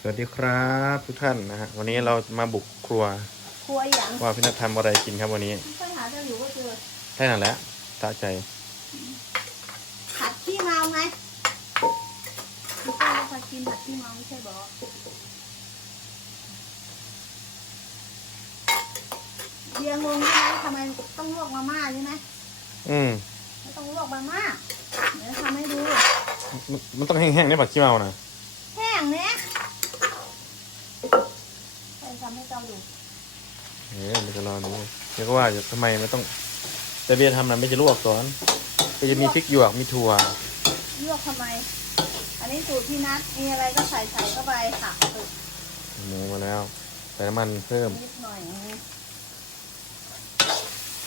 สวัสดีครับทุกท่านนะฮะวันนี้เรามาบุกครัว ครัวอย่างว่าพี่นัททำอะไรกินครับวันนี้ปัญหาจะอยู่ก็คือได้นั่นแหละตาใจผัดขี้เมาไงคุณป้าเคยกินผัดขี้เมาไม่ใช่บอกเบียร์งงใช่ไหมทำไมต้องลวกมาม่าใช่ไหมอืมไม่ต้องลวกมาม่าเดี๋ยวทำให้ดูมันมันต้องแห้งๆเนี่ยผักขี้เมานะ แห้งเนี้ยไปทำให้เจ้าดู เออมันจะรอดูเดี๋ยวก็ว่าอยู่ทำไมไม่ต้อง แต่เบียร์ทำนะไม่จะลวกก่อนก็จะมีพริกหยวกมีถั่วลวกทำไม อันนี้สูตรพี่นัทมีอะไรก็ใส่ใส่เข้าไปค่ะสูตรหมูมาแล้วใส่น้ำมันเพิ่มนิดหน่อย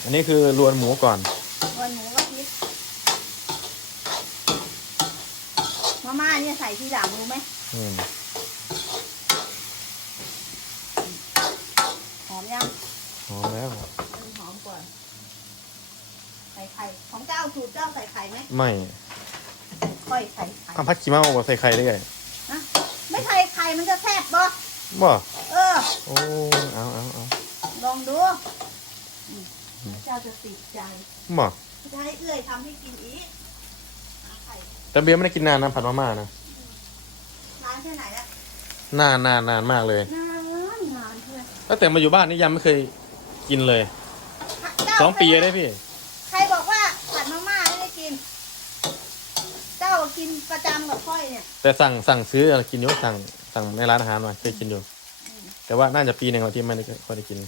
อันนี้คือรวนหมูก่อนวันหมูกะทิมาม่าเนี่ยใส่ทีหลังรู้ไหมอืม หอมยัง หอมแล้ว มันหอมก่อน ใส่ไข่ ของเจ้า สูตรเจ้าใส่ไข่ไหมไม่ค่อยใส่ไข่ทำผัดขี้เมาใส่ไข่ได้ไงนะไม่ใส่ไข่มันจะแซ่บบ่บ่เออ โอ้เอาเอาเอาลองดูอืมเจ้าจะติดใจบ่จะให้เอื้อยทำให้กินอีกหาไข่แต่เบียร์ไม่ได้กินนานนะผัดมาม่านะนานแค่ไหนอะนานนานนานมากเลยนานนานเพื่อนตั้งแต่มาอยู่บ้านนี่ยังไม่เคยกินเลยเจ้าสองปีได้พี่ ใครบอกว่าผัดมาม่าไม่ได้กิน เจ้า กินประจำกับค่อยเนี่ย แต่สั่งสั่งซื้อกินอยู่สั่งสั่งในร้านอาหารมาเคยกินอยู่ แต่ว่าน่าจะปีหนึ่งแล้วที่ไม่ได้ค่อยได้กิน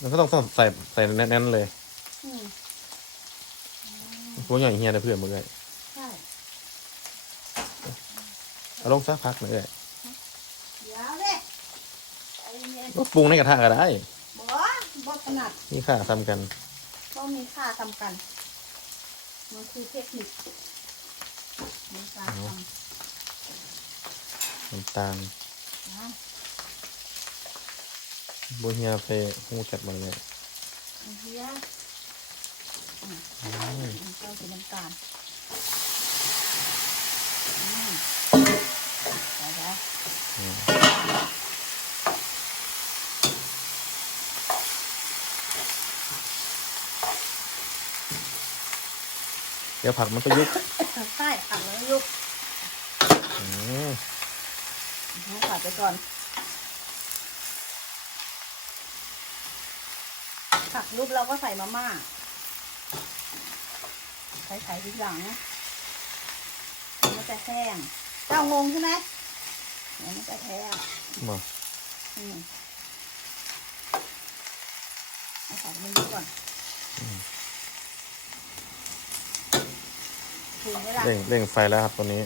มันก็ต้องใส่ใส่แน่นๆเลยอืมพวกอย่างเฮียนะเพื่อนหมดเลยใช่เอาลงสักพักหน่อยเลยเดี๋ยวเลยใจเย็นก็ปรุงในกระทะก็ได้ๆบอกบอกถนัดนี่ค่ะทำกันต้องมีค่าทำกัน มันคือเทคนิค ในการทน้ำตาลำนะบูเฮียไปหูจัดมาเลยอันเนี้ยอะอืมเจ้าสีน้ำตาลอืมไปแล้วอืมเดี๋ยวผักมันก็ยุบ ใช่ผักแล้วยุบอืมให้ผัดไปก่อน ผักยุบเราก็ใส่มาม่า ใส่ใส่ทีหลังมันจะแห้งเจ้างงใช่ไหมเดี๋ยวมันจะแห้งมาอืมเอาใส่มันนี้ก่อน ถึงเวลาเร่งเร่งไฟแล้วครับตัวนี้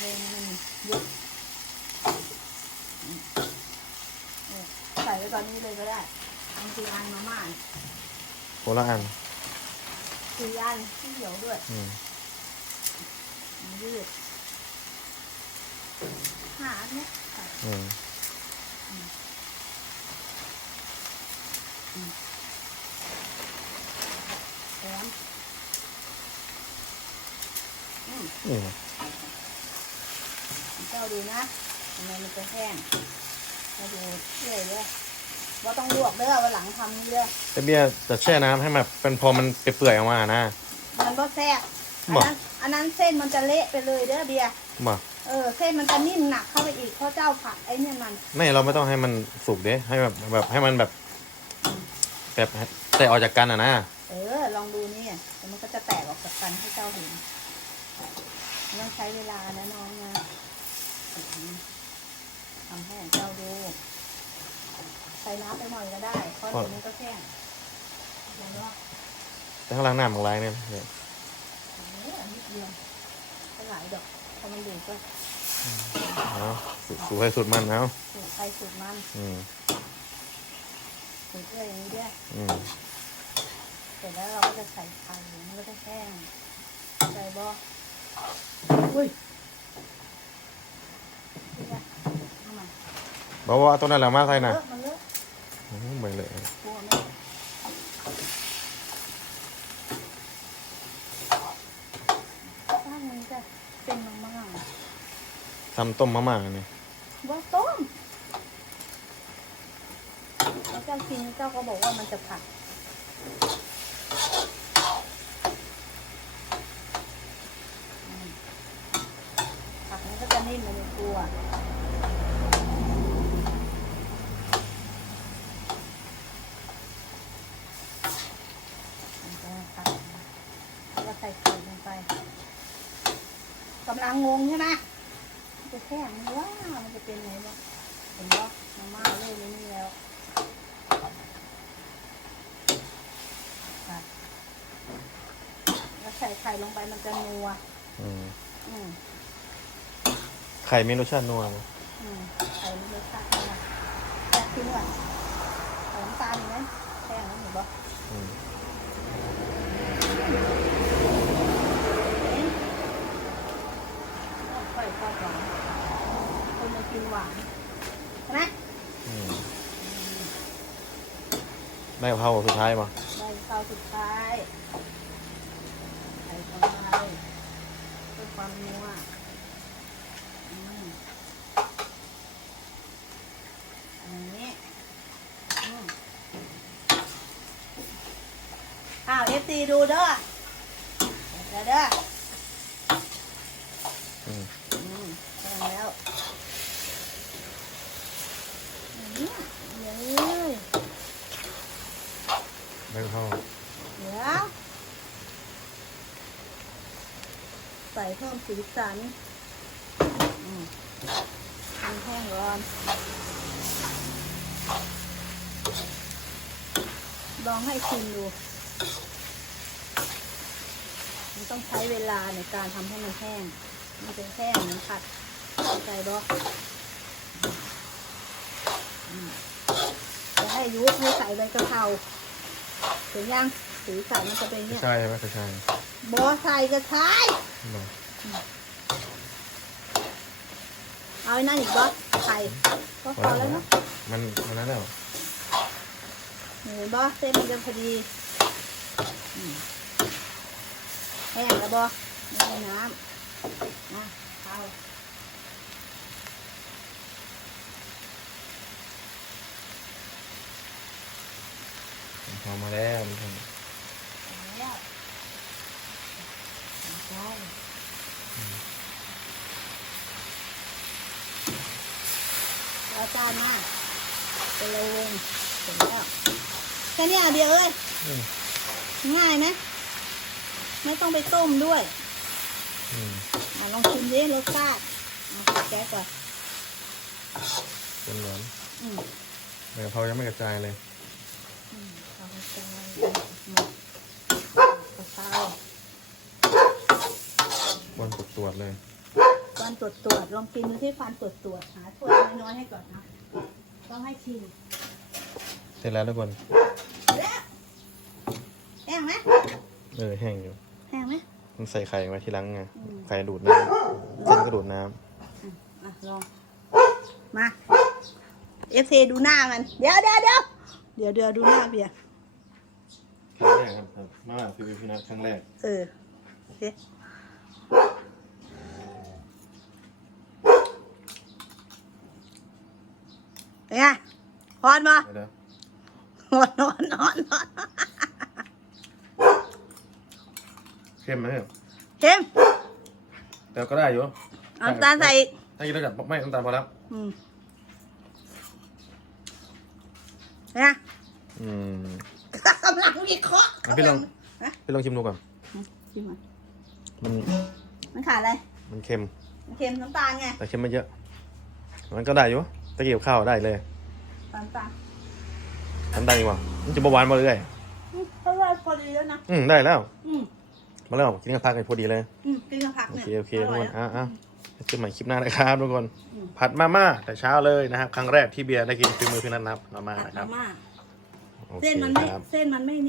เร่งมันยุบอืมเออใส่ไว้ตอนนี้เลยก็ได้อันคืออันมาม่าเนี่ยโคละอันคืออันที่เหี่ยวด้วยอืมมันยืดหาอันเนี้ยใส่อืม แถม อืมนี่เจ้าดูนะทำไมมันจะแห้งมาดูเชื่อยเลยว่าต้องลวกเด้อวันหลังทำนี่เด้อแต่เบียร์จะแช่น้ำให้แบบเป็นพอมันเปื่อยๆออกมานะ มันก็แซ่บอันบอกนั้นอันนั้นเส้นมันจะเละไปเลยเด้อเบียร์มาเออเส้นมันจะนิ่มหนักเข้าไปอีกเพราะเจ้าผัดไอ้เนี่ยมัน ไม่เราไม่ต้องให้มันสุกเด้ให้แบบแบบให้มันแบบ แบบแต่ออกจากกันอะนะ เออ ลองดูนี่แต่มันก็จะแตกออกจากกันให้เจ้าเห็นมัน ต้องใช้เวลานะน้องนะทำให้เจ้าดูใส่น้ำไปหน่อยก็ได้เพราะเดี๋ยวมันก็แห้งแล้วก็แต่ข้างล่างหน้ามันลายเนี่ยเนี่ยเออนิดเดียวไม่หลายดอกพอมันดูดก็เอาสุดสูให้สุดมันเอาสูดไปสูดมันอืมสูดเพื่ออย่างนี้ด้วยอืมเสร็จแล้วเราก็จะใส่ไข่มันก็จะแห้งใส่บ่อุ้ยนี่ไงเบอกว่าตัวนั้นแหละมาใส่นะไม่เลยทำต้มมะม่าเนี่ยว่าต้มแล้วเจ้ากินเจ้าก็บอกว่ามันจะผัด ใส่ไข่ลงไปกำลังงงใช่ไหมมันจะแข็งไหมว่ามันจะเป็นไงบ้างเห็นปะมาม่าเล่นนี่แล้วค่ะแล้วใส่ไข่ลงไปมันจะนัวอืมอืมไข่มีรสชาตินัวนะอืมไข่มันรสชาตินัวแซ่บจริงว่ะใส่น้ำตาลอยู่ไหมแป้งนั้นเห็นปะอืม เอ๊ะค่อยๆชอบหวานคนมา กินหวานใช่ไหมอืมได้กะเพราสุดท้ายมาได้ข้าวสุดท้ายใส่เข้าไปเพื่อความนัวอืมอันนี้อืมอ้าวเอฟซีดูเด้อเดี๋ยวเด้ออืม อืมแห้งแล้วอันนี้เดี๋ยว ได้กะ เดี๋ยวใส่เพิ่มสีสันมันแห้งร้อน ลองให้ชิมดู มันต้องใช้เวลาในการทำให้มันแห้ง มันจะแห้งเหมือนผัดเข้าใจบ่อืมจะให้ยุบให้ใส่ใบกะเพรา เห็นยังสีสันมันจะเป็นกระเนี่ยชายไหมกระชายบอใส่กระชายบอกเอาไอ้นั่นอีกบ่ไข่ก็พอแล้วเนาะมันมันนั้นแล้วเห็นบ่เส้นมันจะพอดีอืมแห้งแล้วบ่ไม่มีน้ำนะเอา มันพอมาแล้วมันทแล้วใช่เอาจานมาเป็นลยวงเสร็จแล้วแค่นี้เดียวเอ้ยง่ายไหมไม่ต้องไปต้มด้วยอืมอะลองชิมดิรสชาติเอาแก๊สก่อนเป็นเหมือนอืมแต่เพรายังไม่กระจายเลย มเอาไปใส่หมดกระเพราวันตรวจตรวจเลยฟันตรวจตรวจลองกินดูที่ฟันตรวจตรวจหาถ้วยน้อยๆให้ก่อนนะต้องให้ชิมเสร็จแล้วทุกคนแล้วแห้งไหมเออแห้งอยู่แห้งไหมมันใส่ไข่ไว้ทีหลังไงอืมไข่ดูดน้ำเส้นก็ดูดน้อืมอะลองมาเอฟซีดูหน้ามัน เดี๋ยวเดี๋ยวเดี๋ยวเดี๋ยวเดี๋ยวดูหน้าเบียร์ำ ครั้งแรกครับครับมาฟิวฟินัทครั้งแรกเออโอเคเป็นไงฮอนมาเดี๋ยวฮอนนอนนอนนอนเข้มไหมเนี่ยเข้มแต่ก็ได้อยู่เอาน้ำตาลใส่อีกถ้ากินแล้วจัดไม่น้ำตาลพอแล้วอืมเป็นไงอืมกำลังวิเคราะห์อะพี่ลองฮะพี่ลองชิมดูก่อน ชิมมันมัน มันขาดอะไรมันเค็ม มันเค็มน้ำตาลไงแต่เค็มไม่เยอะ มันก็ได้อยู่ตะเกียบข้าวได้เลยน้ำตาลทำได้ดีกว่ามันจะเบาหวานมาเรื่อยอืมเพราะว่าพอดีแล้วนะอืมได้แล้ว อืมมาแล้วกินกับพักกันพอดีเลย อืมกินกับผักโอเนี่ยเคโอเคทุกร่คยนแล้ว อะอะเจอกันใหม่คลิปหน้านะครับทุกคน อืม ผัดมาม่าแต่เช้าเลยนะครับ ครั้งแรกที่เบียร์ได้กินฝีมือพี่นัทนับมาม่าผัดนะคมารับ ม่าโอ เคเส้นมันไม่ครับเส้นมันไม่นี่